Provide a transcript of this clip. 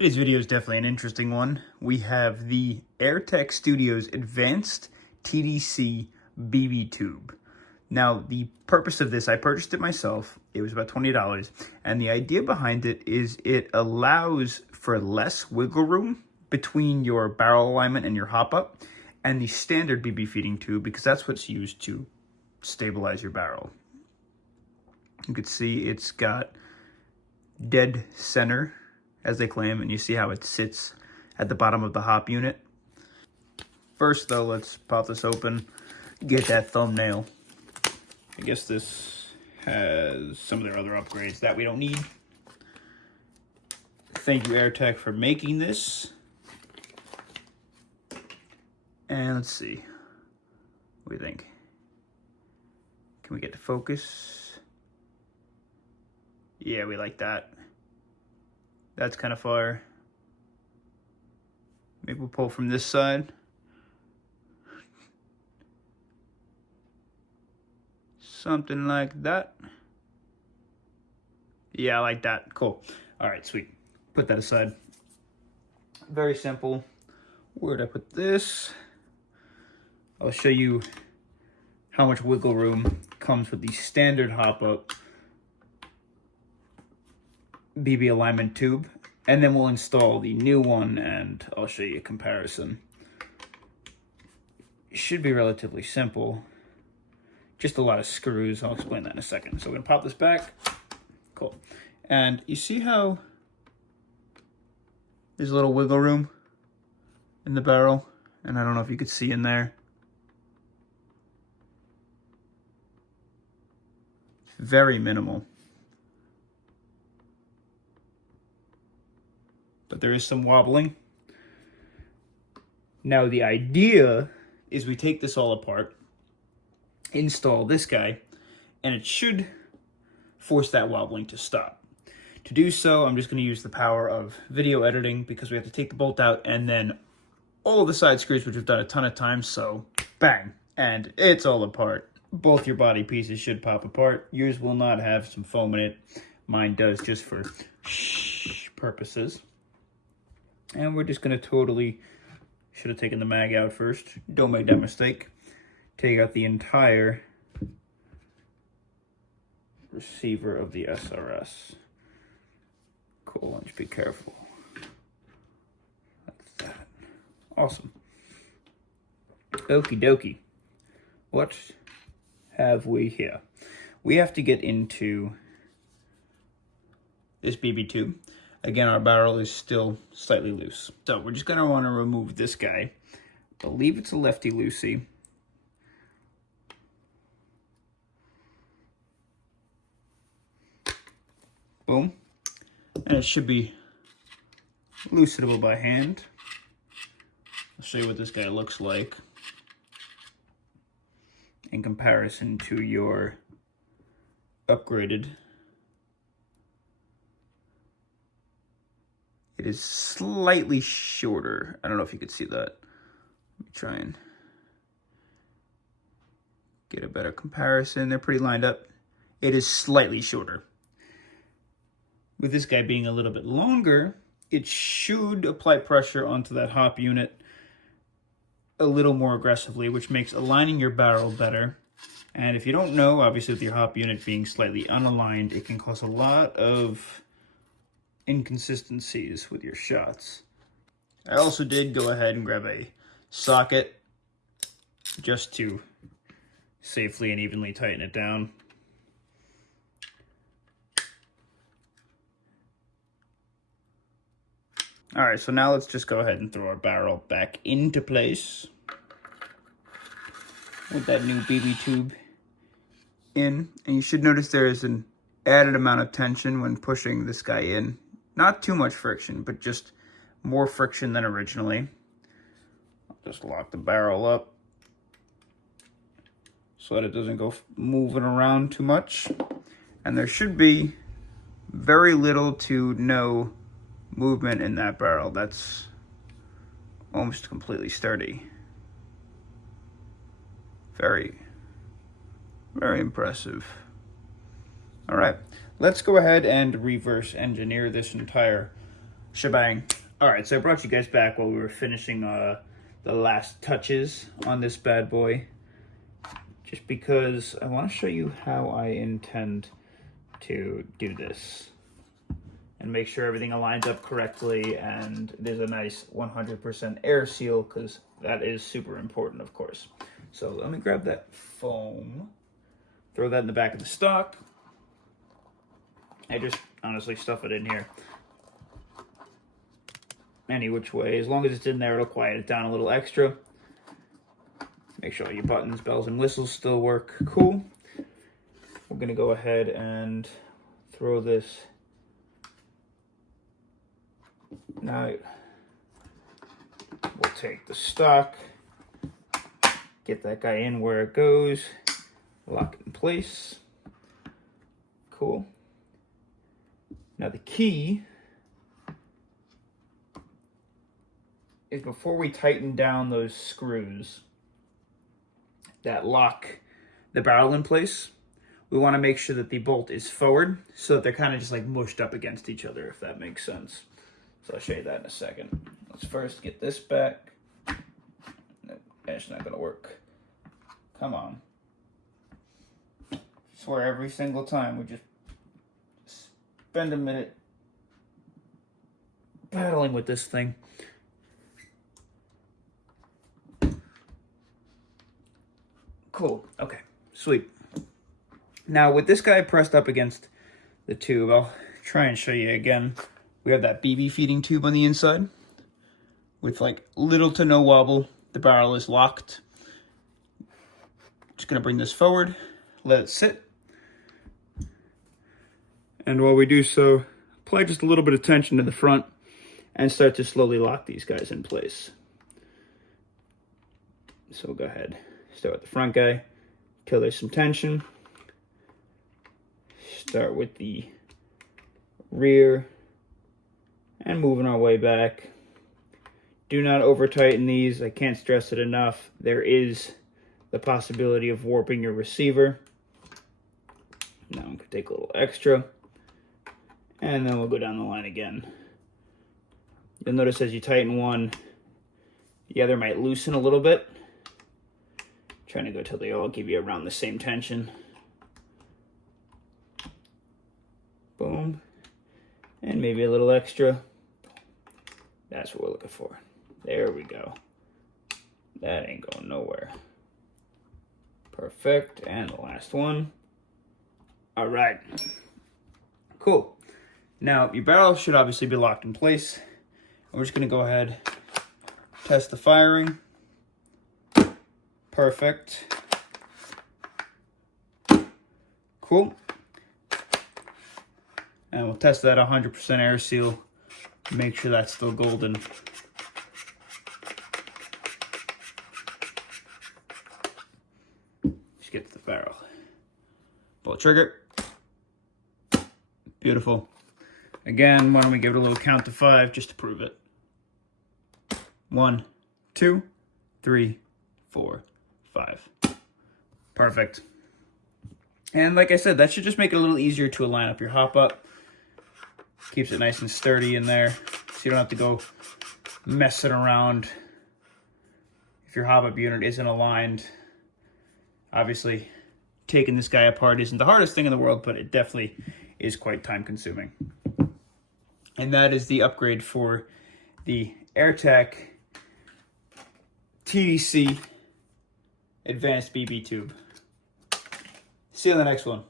Today's video is definitely an interesting one. We have the Airtech Studios Advanced TDC BB Tube. Now, the purpose of this, I purchased it myself. It was about $20. And the idea behind it is it allows for less wiggle room between your barrel alignment and your hop up and the standard BB feeding tube, because that's what's used to stabilize your barrel. You can see it's got dead center, as they claim, and you see how it sits at the bottom of the hop unit. First though, let's pop this open, get that thumbnail. I guess this has some of their other upgrades that we don't need. Thank you, Airtech, for making this. And let's see, what do you think? Can we get to focus? Yeah, we like that. That's kind of far. Maybe we'll pull from this side. Something like that. Yeah, I like that. Cool. All right, sweet. Put that aside. Very simple. Where'd I put this? I'll show you how much wiggle room comes with the standard hop-up BB alignment tube, and then we'll install the new one and I'll show you a comparison. It should be relatively simple, just a lot of screws. I'll explain that in a second. So we're gonna pop this back. Cool. And you see how there's a little wiggle room in the barrel, and I don't know if you could see in there. Very minimal. But there is some wobbling. Now the idea is we take this all apart, install this guy, and it should force that wobbling to stop. To do so, I'm just going to use the power of video editing, because we have to take the bolt out and then all of the side screws, which we've done a ton of times, so bang, and it's all apart. Both your body pieces should pop apart. Yours will not have some foam in it. Mine does, just for purposes. And we're just going to totally, should have taken the mag out first. Don't make that mistake. Take out the entire receiver of the SRS. Cool, and just be careful. Like that. Awesome. Okie dokie. What have we here? We have to get into this BB tube. Again, our barrel is still slightly loose. So we're just gonna wanna remove this guy. I believe it's a lefty-loosey. Boom. And it should be loosenable by hand. I'll show you what this guy looks like in comparison to your upgraded. It is slightly shorter. I don't know if you could see that. Let me try and get a better comparison. They're pretty lined up. It is slightly shorter. With this guy being a little bit longer, it should apply pressure onto that hop unit a little more aggressively, which makes aligning your barrel better. And if you don't know, obviously with your hop unit being slightly unaligned, it can cause a lot of inconsistencies with your shots. I also did go ahead and grab a socket just to safely and evenly tighten it down. All right, so now let's just go ahead and throw our barrel back into place with that new BB tube in. And you should notice there is an added amount of tension when pushing this guy in. Not too much friction, but just more friction than originally. I'll just lock the barrel up so that it doesn't go moving around too much. And there should be very little to no movement in that barrel. That's almost completely sturdy. Very, very impressive. All right, let's go ahead and reverse engineer this entire shebang. All right, so I brought you guys back while we were finishing the last touches on this bad boy, just because I want to show you how I intend to do this and make sure everything aligns up correctly and there's a nice 100% air seal, because that is super important, of course. So let me grab that foam, throw that in the back of the stock. I just honestly stuff it in here any which way. As long as it's in there, it'll quiet it down a little extra. Make sure all your buttons, bells, and whistles still work cool. We're gonna go ahead and throw this. Now, we'll take the stock, get that guy in where it goes, lock it in place. Cool. Now the key is, before we tighten down those screws that lock the barrel in place, we want to make sure that the bolt is forward so that they're kind of just like mushed up against each other, if that makes sense. So I'll show you that in a second. Let's first get this back. No, that's not going to work. Come on. I swear every single time we just spend a minute battling with this thing. Cool. Okay. Sweet. Now, with this guy pressed up against the tube, I'll try and show you again. We have that BB feeding tube on the inside with like little to no wobble. The barrel is locked. Just going to bring this forward, let it sit. And while we do so, apply just a little bit of tension to the front and start to slowly lock these guys in place. So we'll go ahead. Start with the front guy till there's some tension. Start with the rear and moving our way back. Do not over tighten these. I can't stress it enough. There is the possibility of warping your receiver. Now I'm going to take a little extra, and then we'll go down the line again. You'll notice as you tighten one, the other might loosen a little bit. Trying to go till they all give you around the same tension. Boom. And maybe a little extra. That's what we're looking for. There we go. That ain't going nowhere. Perfect. And the last one. All right. Cool. Now, your barrel should obviously be locked in place. We're just going to go ahead, test the firing. Perfect. Cool. And we'll test that 100% air seal. Make sure that's still golden. Just get to the barrel. Pull the trigger. Beautiful. Again, why don't we give it a little count to 5 just to prove it. 1, 2, 3, 4, 5. Perfect. And like I said, that should just make it a little easier to align up your hop up. Keeps it nice and sturdy in there, so you don't have to go messing around if your hop up unit isn't aligned. Obviously, taking this guy apart isn't the hardest thing in the world, but it definitely is quite time consuming. And that is the upgrade for the Airtech TDC Advanced BB Tube. See you in the next one.